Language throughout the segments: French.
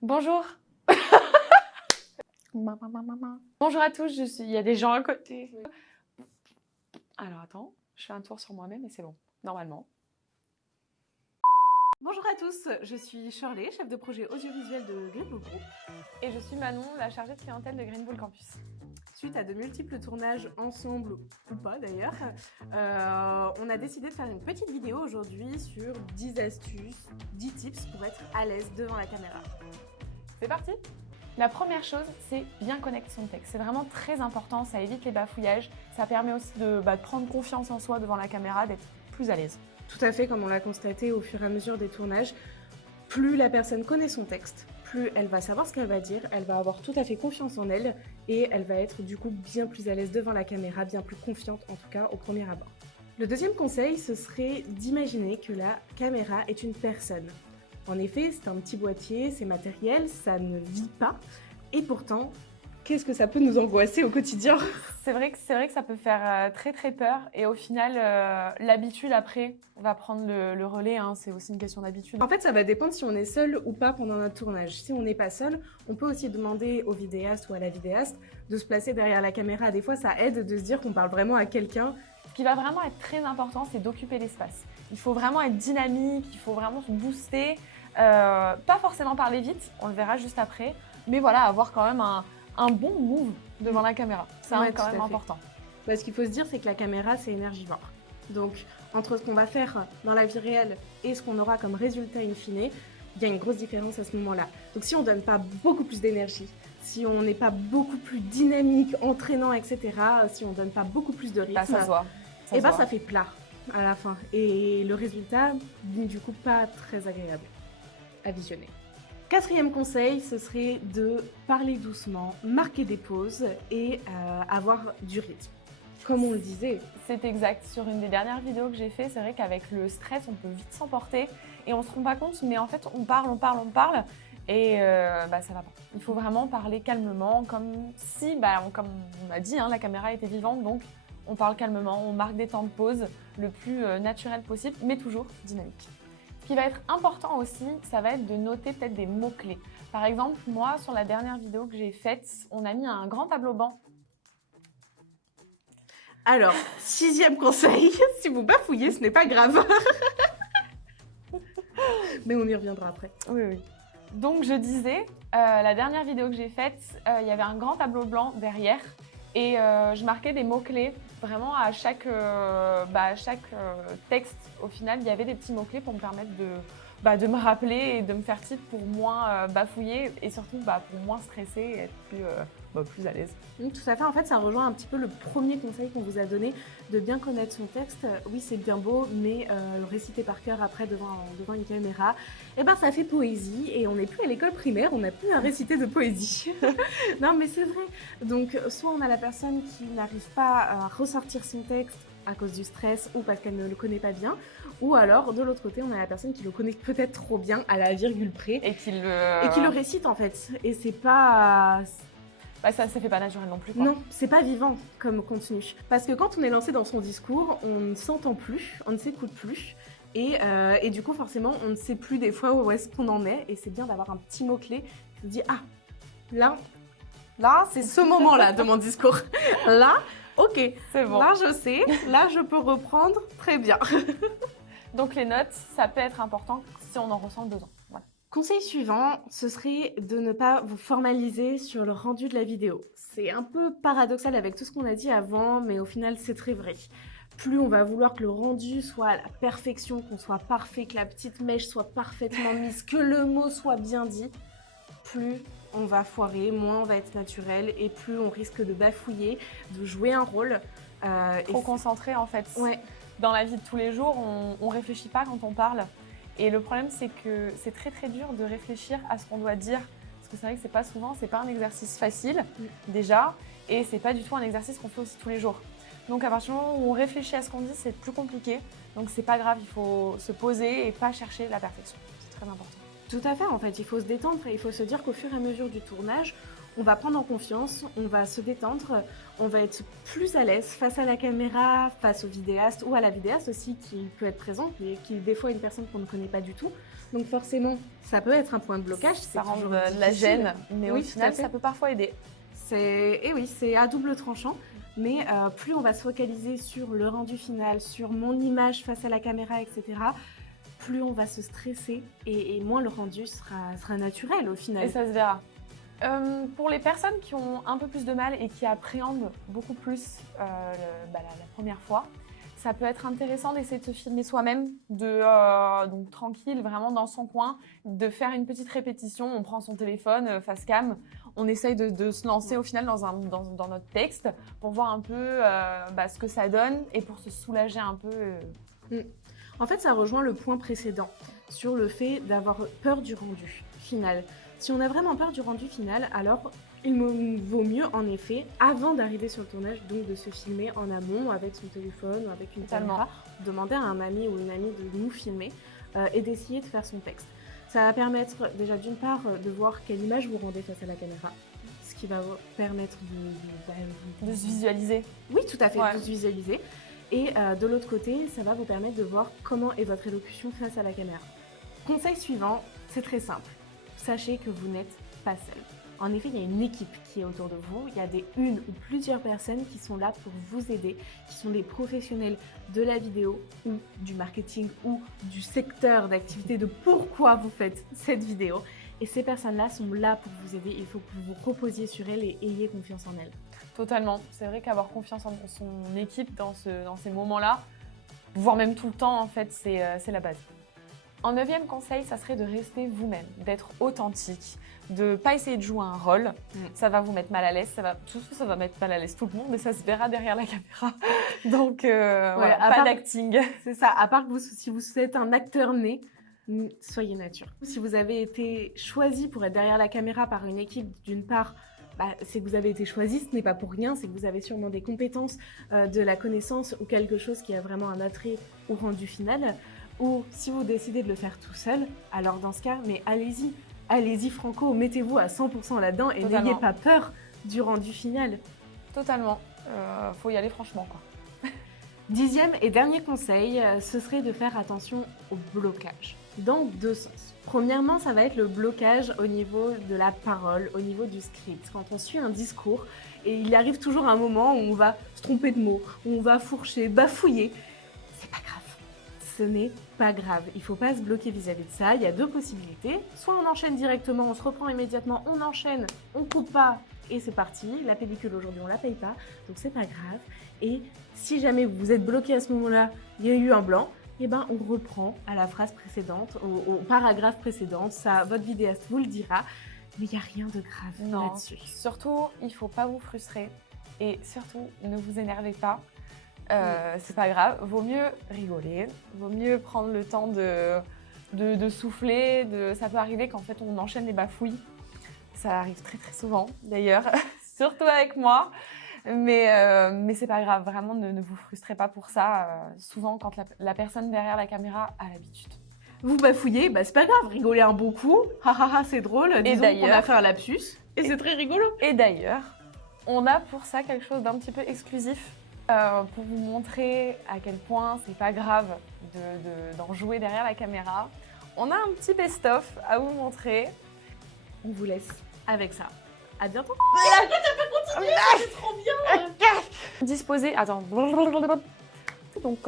Bonjour. Bonjour à tous, il y a des gens à côté. Alors attends, je fais un tour sur moi-même et c'est bon, normalement. Bonjour à tous, je suis Shirley, chef de projet audiovisuel de Green Bull Group. Et je suis Manon, la chargée de clientèle de Green Bull Campus. Suite à de multiples tournages ensemble, ou pas d'ailleurs, on a décidé de faire une petite vidéo aujourd'hui sur 10 astuces, 10 tips pour être à l'aise devant la caméra. C'est parti! La première chose, c'est bien connaître son texte. C'est vraiment très important, ça évite les bafouillages, ça permet aussi de prendre confiance en soi devant la caméra, d'être plus à l'aise. Tout à fait, comme on l'a constaté au fur et à mesure des tournages, plus la personne connaît son texte, plus elle va savoir ce qu'elle va dire, elle va avoir tout à fait confiance en elle et elle va être du coup bien plus à l'aise devant la caméra, bien plus confiante en tout cas au premier abord. Le deuxième conseil, ce serait d'imaginer que la caméra est une personne. En effet, c'est un petit boîtier, c'est matériel, ça ne vit pas et pourtant, qu'est-ce que ça peut nous angoisser au quotidien? C'est vrai que ça peut faire très peur et au final, l'habitude après va prendre le relais, hein. C'est aussi une question d'habitude. En fait, ça va dépendre si on est seul ou pas pendant notre tournage. Si on n'est pas seul, on peut aussi demander au vidéaste ou à la vidéaste de se placer derrière la caméra. Des fois, ça aide de se dire qu'on parle vraiment à quelqu'un. Ce qui va vraiment être très important, c'est d'occuper l'espace. Il faut vraiment être dynamique, il faut vraiment se booster. Pas forcément parler vite, on le verra juste après, mais voilà, avoir quand même un bon move devant la caméra. C'est quand même important. Ce qu'il faut se dire, c'est que la caméra, c'est énergivore. Donc, entre ce qu'on va faire dans la vie réelle et ce qu'on aura comme résultat in fine, il y a une grosse différence à ce moment-là. Donc, si on ne donne pas beaucoup plus d'énergie, si on n'est pas beaucoup plus dynamique, entraînant, etc., si on ne donne pas beaucoup plus de rythme, ça se voit. Ça fait plat à la fin. Et le résultat n'est du coup pas très agréable à visionner. Quatrième conseil, ce serait de parler doucement, marquer des pauses et avoir du rythme. Comme on le disait. C'est exact. Sur une des dernières vidéos que j'ai fait, c'est vrai qu'avec le stress, on peut vite s'emporter et on se rend pas compte, mais en fait, on parle et ça va pas. Il faut vraiment parler calmement, comme si, comme on a dit, hein, la caméra était vivante, donc on parle calmement, on marque des temps de pause le plus naturel possible, mais toujours dynamique. Ce qui va être important aussi, ça va être de noter peut-être des mots-clés. Par exemple, moi, sur la dernière vidéo que j'ai faite, on a mis un grand tableau blanc. Alors, sixième conseil, si vous bafouillez, ce n'est pas grave. Mais on y reviendra après. Oui. Donc, je disais, la dernière vidéo que j'ai faite, il y avait un grand tableau blanc derrière et je marquais des mots-clés. Vraiment, à chaque texte, au final, il y avait des petits mots-clés pour me permettre de me rappeler et de me faire titre pour moins bafouiller et surtout pour moins stresser et être plus à l'aise. Tout à fait, en fait, ça rejoint un petit peu le premier conseil qu'on vous a donné, de bien connaître son texte. Oui, c'est bien beau, mais le réciter par cœur après devant une caméra, ça fait poésie et on n'est plus à l'école primaire, on n'a plus à réciter de poésie. Non, mais c'est vrai. Donc, soit on a la personne qui n'arrive pas à ressortir son texte à cause du stress ou parce qu'elle ne le connaît pas bien, ou alors de l'autre côté on a la personne qui le connaît peut-être trop bien à la virgule près et qui le récite en fait, et c'est pas... ça fait pas naturel non plus, quoi. Non, c'est pas vivant comme contenu, parce que quand on est lancé dans son discours, on ne s'entend plus, on ne s'écoute plus, et du coup forcément on ne sait plus des fois où est-ce qu'on en est, et c'est bien d'avoir un petit mot-clé qui se dit « Ah, là c'est ce moment-là de mon discours, là... Ok, c'est bon. Là je sais, là je peux reprendre très bien. » Donc les notes, ça peut être important si on en ressent le besoin. Voilà. Conseil suivant, ce serait de ne pas vous formaliser sur le rendu de la vidéo. C'est un peu paradoxal avec tout ce qu'on a dit avant, mais au final c'est très vrai. Plus on va vouloir que le rendu soit à la perfection, qu'on soit parfait, que la petite mèche soit parfaitement mise, que le mot soit bien dit, plus on va foirer, moins on va être naturel et plus on risque de bafouiller, de jouer un rôle. Trop concentré en fait. Ouais. Dans la vie de tous les jours, on réfléchit pas quand on parle. Et le problème, c'est que c'est très dur de réfléchir à ce qu'on doit dire. Parce que c'est vrai que c'est pas un exercice facile, déjà. Et c'est pas du tout un exercice qu'on fait aussi tous les jours. Donc à partir du moment où on réfléchit à ce qu'on dit, c'est plus compliqué. Donc c'est pas grave, il faut se poser et pas chercher la perfection. C'est très important. Tout à fait, en fait, il faut se détendre et il faut se dire qu'au fur et à mesure du tournage, on va prendre en confiance, on va se détendre, on va être plus à l'aise face à la caméra, face au vidéaste ou à la vidéaste aussi qui peut être présente, mais qui des fois est une personne qu'on ne connaît pas du tout. Donc forcément, ça peut être un point de blocage. Ça rend toujours de la difficile. gêne, mais Oui, au tout à final, fait. ça peut parfois aider. Et oui, c'est à double tranchant, mais plus on va se focaliser sur le rendu final, sur mon image face à la caméra, etc., plus on va se stresser et moins le rendu sera naturel au final. Et ça se verra. Pour les personnes qui ont un peu plus de mal et qui appréhendent beaucoup plus la première fois, ça peut être intéressant d'essayer de se filmer soi-même, donc tranquille, vraiment dans son coin, de faire une petite répétition. On prend son téléphone, face cam, on essaye de se lancer au final dans notre texte pour voir un peu ce que ça donne et pour se soulager un peu. En fait, ça rejoint le point précédent sur le fait d'avoir peur du rendu final. Si on a vraiment peur du rendu final, alors il vaut mieux en effet, avant d'arriver sur le tournage, donc de se filmer en amont avec son téléphone ou avec une caméra, demander à un ami ou une amie de nous filmer et d'essayer de faire son texte. Ça va permettre déjà d'une part de voir quelle image vous rendez face à la caméra, ce qui va vous permettre De se visualiser. Oui, tout à fait, Ouais. de se visualiser. Et de l'autre côté, ça va vous permettre de voir comment est votre élocution face à la caméra. Conseil suivant, c'est très simple. Sachez que vous n'êtes pas seul. En effet, il y a une équipe qui est autour de vous. Il y a une ou plusieurs personnes qui sont là pour vous aider, qui sont des professionnels de la vidéo ou du marketing ou du secteur d'activité de pourquoi vous faites cette vidéo. Et ces personnes-là sont là pour vous aider. Il faut que vous vous reposiez sur elles et ayez confiance en elles. Totalement. C'est vrai qu'avoir confiance en son équipe dans ces moments-là, voire même tout le temps, en fait, c'est la base. En 9e conseil, ça serait de rester vous-même, d'être authentique, de ne pas essayer de jouer un rôle. Ça va vous mettre mal à l'aise, ça va mettre mal à l'aise tout le monde, mais ça se verra derrière la caméra. Donc, voilà, pas d'acting. C'est ça, à part que si vous êtes un acteur né, soyez nature. Si vous avez été choisi pour être derrière la caméra par une équipe, d'une part, c'est que vous avez été choisi, ce n'est pas pour rien, c'est que vous avez sûrement des compétences, de la connaissance ou quelque chose qui a vraiment un attrait au rendu final. Ou si vous décidez de le faire tout seul, alors dans ce cas, mais allez-y franco, mettez-vous à 100% là-dedans et Totalement. n'ayez pas peur du rendu final. Totalement. Faut y aller franchement, quoi. 10e et dernier conseil, ce serait de faire attention au blocage. Dans deux sens. Premièrement, ça va être le blocage au niveau de la parole, au niveau du script. Quand on suit un discours, et il arrive toujours un moment où on va se tromper de mots, où on va fourcher, bafouiller. C'est pas grave. Ce n'est pas grave. Il ne faut pas se bloquer vis-à-vis de ça. Il y a deux possibilités. Soit on enchaîne directement, on se reprend immédiatement, on enchaîne, on coupe pas et c'est parti. La pellicule aujourd'hui, on la paye pas, donc c'est pas grave. Et si jamais vous êtes bloqué à ce moment-là, il y a eu un blanc, et on reprend à la phrase précédente, au paragraphe précédent. Ça, votre vidéaste vous le dira, mais il n'y a rien de grave là-dessus. Surtout, il ne faut pas vous frustrer et surtout, ne vous énervez pas. C'est pas grave, vaut mieux rigoler, vaut mieux prendre le temps de souffler. Ça peut arriver qu'en fait on enchaîne les bafouilles. Ça arrive très très souvent d'ailleurs, surtout avec moi. Mais c'est pas grave, vraiment ne vous frustrez pas pour ça. Souvent quand la personne derrière la caméra a l'habitude. Vous bafouillez, c'est pas grave, rigolez un bon coup, c'est drôle, disons qu'on a fait un lapsus, et c'est très rigolo. Et d'ailleurs, on a pour ça quelque chose d'un petit peu exclusif. Pour vous montrer à quel point c'est pas grave d'en jouer derrière la caméra. On a un petit best-of à vous montrer. On vous laisse avec ça. À bientôt. C'est trop bien. Disposé. Attends. Donc,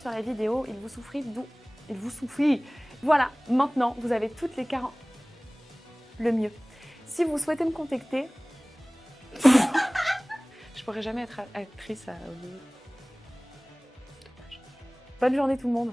sur la vidéo, il vous souffrit d'où il vous souffrit. Voilà. Maintenant, vous avez toutes les 40. Le mieux. Si vous souhaitez me contacter. Je pourrais jamais être actrice à Hollywood. Bonne journée tout le monde.